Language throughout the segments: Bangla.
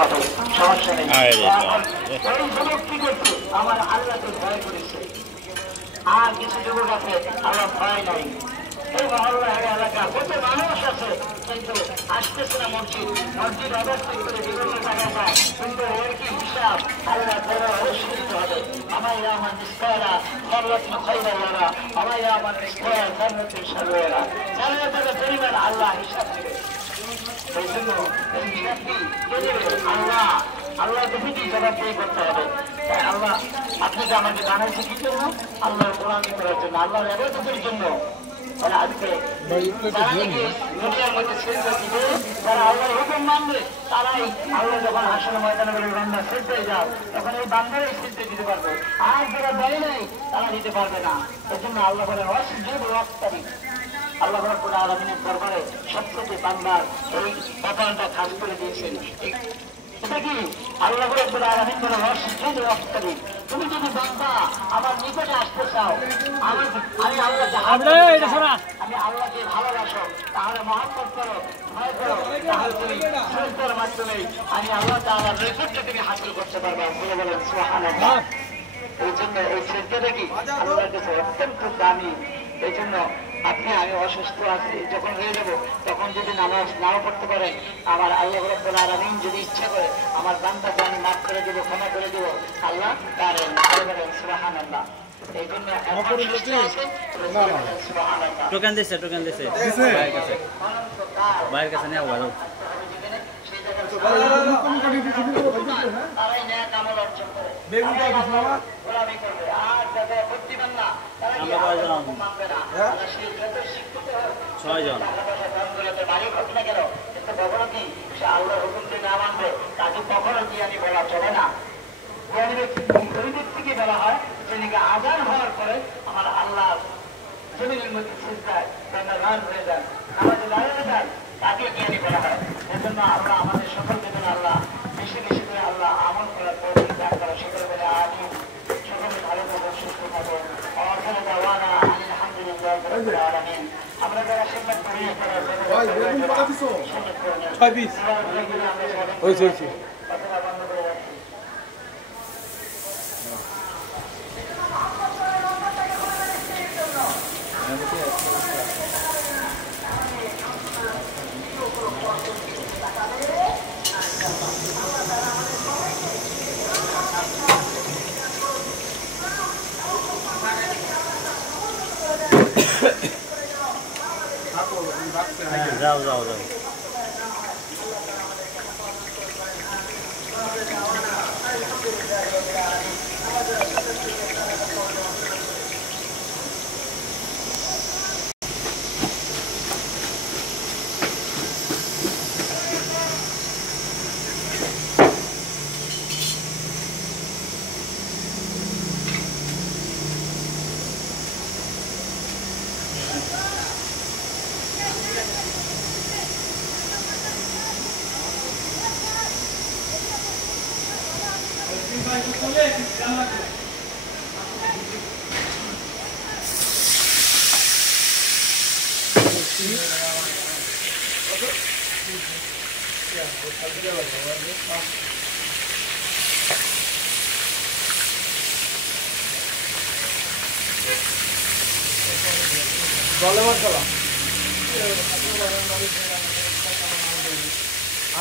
হবে, সমস্যা নেই। এই যুবক কি করছে? আমার আল্লাহকে ভয় করেছে। আর কিছু যুবক আছে আমার ভয় নাই। এই মহল্লা এলাকা কত মানুষ আছে, কিন্তু আসতেছে না মসজিদ। মসজিদ অবস্থিত করে বিভিন্ন জায়গায় যায়, কিন্তু এর কি হিসাব আল্লাহ তারা অবশ্যই দিতে হবে। আমার আমার নিষ্ঠরা সর্বত্র খৈরা, আমার আমার নিষ্ঠরা সর্বত্র সর্বেরা জানা তাদের পরিমাণ আল্লাহ হিসাব দেবে। এই জন্য এই হিসাবটি কে দেবে? আল্লাহ। আল্লাহকে ঠিকই জবাবদিহি করতে হবে। তাই আল্লাহ আপনাকে আমাকে জানাইছে কি জন্য? আল্লাহর গোলামি করার জন্য, আল্লাহর ইবাদতের জন্য। তারা আজকে দুনিয়ার মধ্যে সিজদা দিবে, তারা আল্লাহর হুকুম মানবে, তারাই আল্লাহ যখন হাসর ময়দানে বলে বান্দা সিজদায় যাও, তখন এই বান্দারাই সিজদা দিতে পারবে। আর যারা দেয় নাই তারা দিতে পারবে না। এজন্য আল্লাহ বলেন ওয়াসজুদ ওয়াক্তারিব। আল্লাহ রাব্বুল আলামিনের দরবারে সবচেয়ে বান্দার এই ব্যাপারটা খাস করে দিয়েছেন। এটা কি আল্লাহ রাব্বুল আলামিন বলে ওয়াসজুদ ওয়াক্তারিব। তুমি যদি বান্দা আমার নিকটে আসতে চাও, আমি আল্লাহকে আমি আল্লাহকে ভালোবাসো, তাহলে মহব্বত করো, ভয় করো, তাহলে তুমি সিজদার মাধ্যমে আমি আল্লাহ তাআলার নৈকট্য তুমি হাসিল করতে পারবে। বলে বলেন সুবহানাল্লাহ। এই জন্য এই সিজদাটা কি আল্লাহর কাছে অত্যন্ত দামি। এই জন্য আপনি আমি অসুস্থ আছি যখন হয়ে যাব, তখন যদি নামাজ নাও পড়তে পারেন, আমার আল্লাহ রাব্বুল আলামিন যদি ইচ্ছা করে আমার বান্দাকে আমি মাফ করে দেব, ক্ষমা করে দেব। আল্লাহ পারেন। সুবহানাল্লাহ। এই জন্য টোকেন দিছে বাইরের কাছে নিয়ে আবার ছয়জন আল্লাহর হুকুম দিয়ে না মানবে তাকে কখনো জ্ঞানী বলা চলে না। জ্ঞানী ওই ব্যক্তিকে বলা হয় যিনি আযান হওয়ার পরে আমার আল্লাহ জমিনের মধ্যে সিজদায় গান হয়ে যান, আমাদের দাঁড়িয়ে যান, তাকে জ্ঞানী বলা হয়। এজন্য আল্লাহ আমাদের সকলকে যেন আল্লাহ বেশি বেশি করে আল্লাহ আমল করার তৌফিক দান করে। সকলে বলে আমিন। সকলে ভালো থাকবেন, সুস্থ থাকবেন। আখিরু দাওয়ানা আলহামদুলিল্লাহি রাব্বিল আলামিন। আমরা যারা সুন্নাত করি যাও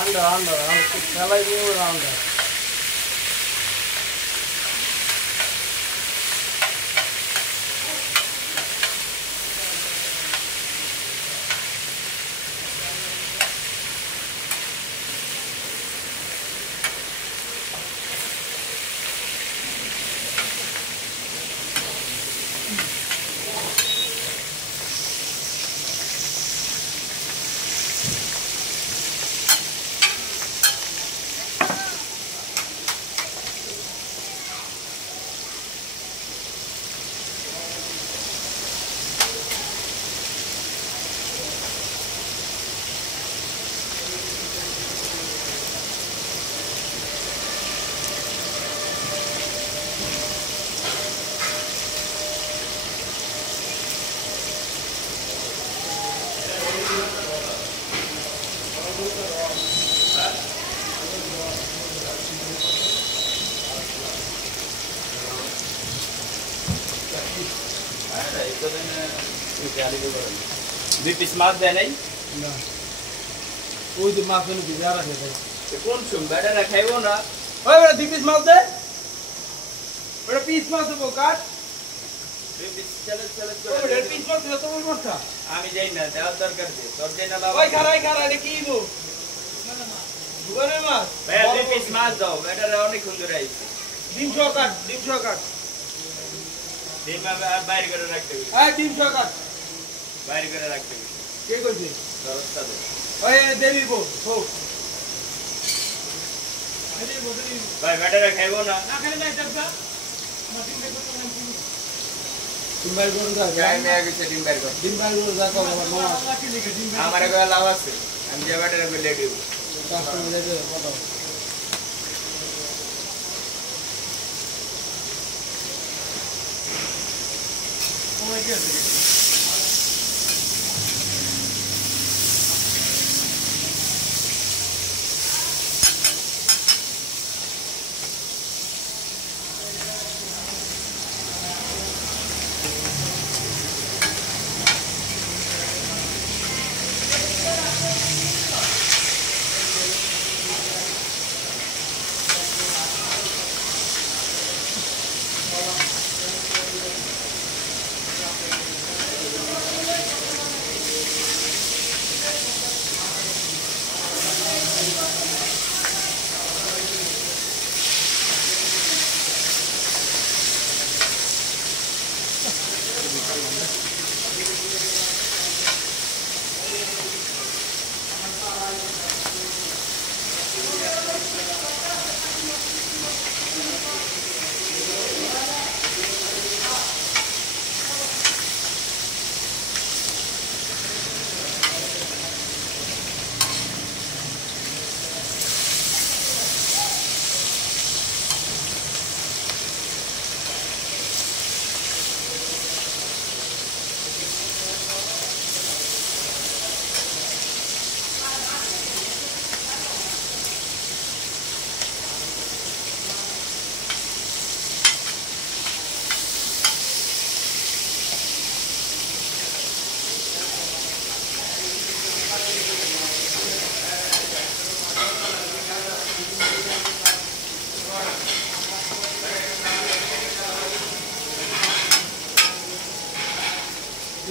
Under. দুই পিস মাছ দেয় নাই না ওই যে মাছ এনে ভিজা রাখে ভাই কোন শুন বেটারা খাইবো না ওই বেটা 2 পিস মাছ দে বেটা পিস মাছ দেবো কাট দুই পিস চলে ওই বেটা পিস মাছ দিলে তোমার কথা আমি যাই না দেওয়ার দরকার আছে তোর যাই না বাবা ওই খারাই এটা কি গো দুবারের মাছ ভাই দুই পিস মাছ দাও বেটারা অনেক সুন্দর আইছে ডিম কাট ডিম বাইরে করে রাখতে হবে এই ডিম কাট বাইরে করে রাখতে হবে কে কইছে ব্যবস্থা দে ওই দেবি গো হো ভাই বেটারা খাইবো না ডিম বাইর করুন যা টাইম হয়ে গেছে ডিম বাইরে কর ডিম বাইর করুন যা কো মামা আমার গায়ে লাভ আছে আমি যে বেটারা বলে দিব কাস্টমার যাবে কথা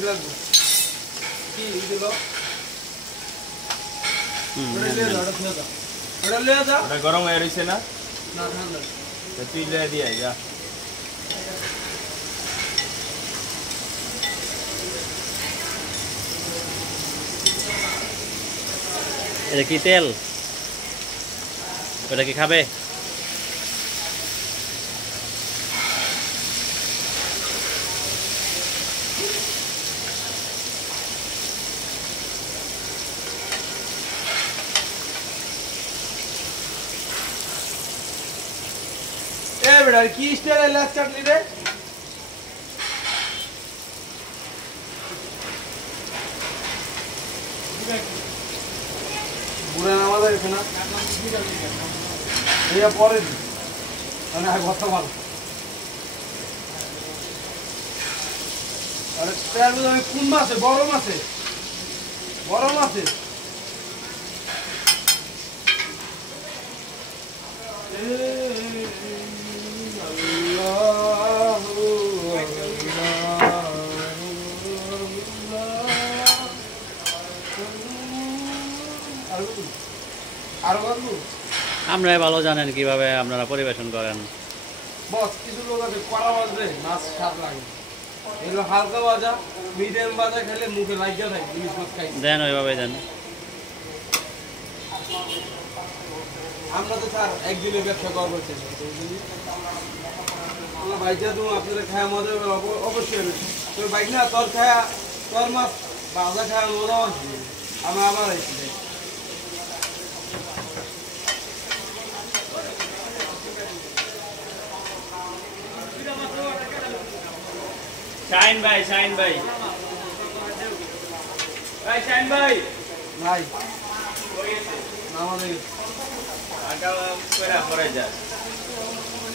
লাগবে কি দিল ওটা গরম হয়ে রইছে না না ঠান্ডা তো তুই লয়ে দিয়ে যা এটা কি তেল ওটা কি খাবে এ বেটা কি স্টাইলে লাচ চাটলি রে বুড়া নামাজ আছে না এই পরে মানে আর কথা ভালো আরে তেল আমি কোন মাছে বড় মাছে আপনারাই ভালো জানেন কিভাবে আপনারা পরিবেশন করেন বস কিছু লোক আছে কড়া বাজবে মাছ স্বাদ লাগে এগুলো হালকা ভাজা মিডিয়াম ভাজা খেলে মুখে লাগিয়ে থাকে ইলিশ মাছ খাই দেন ওইভাবে দেন আমরা তো স্যার একদিনে ব্যবসা করবো আমরা ভাইজা তুমি আপনারা খাওয়া মজা হবে অবশ্যই হবে তোর বাইক না তোর খায়া তোর মাছ ভাজা খাওয়ার মজা আছে আমরা আবার আইছি শাইন ভাই ভাই শাইন ভাই নাই কই গেছে আমাদের আটা কইরা পরে যা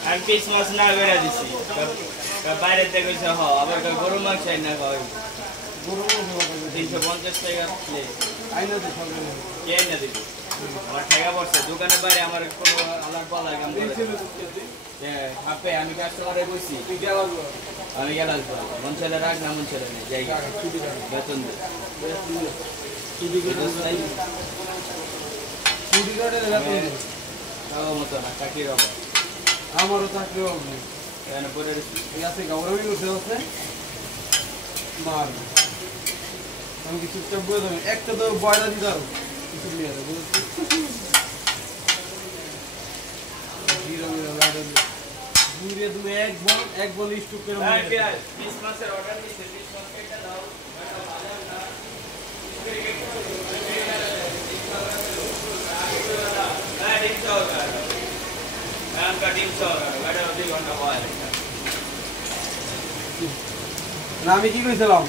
আমি পিস মাছ না কইরা দিছি বাইরে থেকে কইছে হ আবার গরু মাছ চাই না কই গরু মাংস 350 টাকা প্লেট আইনা তো সব কে এনে দিবি আমার টাকা পড়ছে দোকানের বাইরে আমার কোনো আলার বলা কাম করে হাপে আমি কাস্টমারে কইছি তুই গেলাম আমি গেলাম মন ছেলে রাখ না মন ছেলে নেই যাই বেতন দে চুরি করে বেতন তাও মতো না চাকরির অভাব আমারও চাকরি হবে এখানে পরে আছে গৌরবী উঠে আছে মার আমি কি চুপচাপ বলে দেবেন একটা তো বয়লা দিতে হবে কিছু নিয়ে যাবে বুঝলি তুমি এক বল স্টুক করে 20 মাসের অর্ডার দিয়েছে 20 মাস কেটে দাও না আমি কি কইছিলাম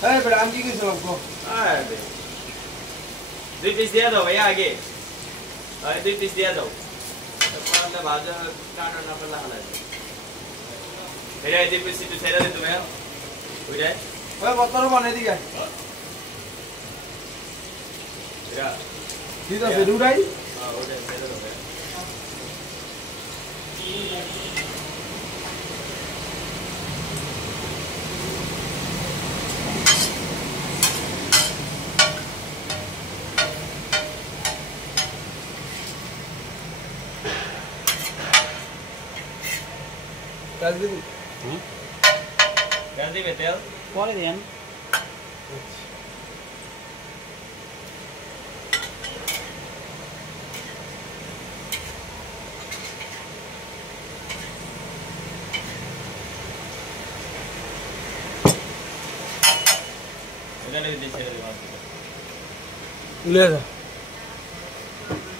কাম করে আমি কি কইছিলাম কো দুই পিস দিয়ে দাও ভাইয়া আগে দুই পিস দিয়ে দাও তারপর ভাজা কাটা না পেলে হালাই এটা দুই পিস একটু ছেড়ে দে তুমি ওইটাই ওই বতর বানাই দিকে এটা ঠিক আছে রুড়াই ওইটাই ছেড়ে দাও কাজ দিবি তেল দিবে তেল পরে দেন এখানে দিয়ে ছেড়ে দিবা উলে যা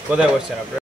কোথায় বসছেন আপনারা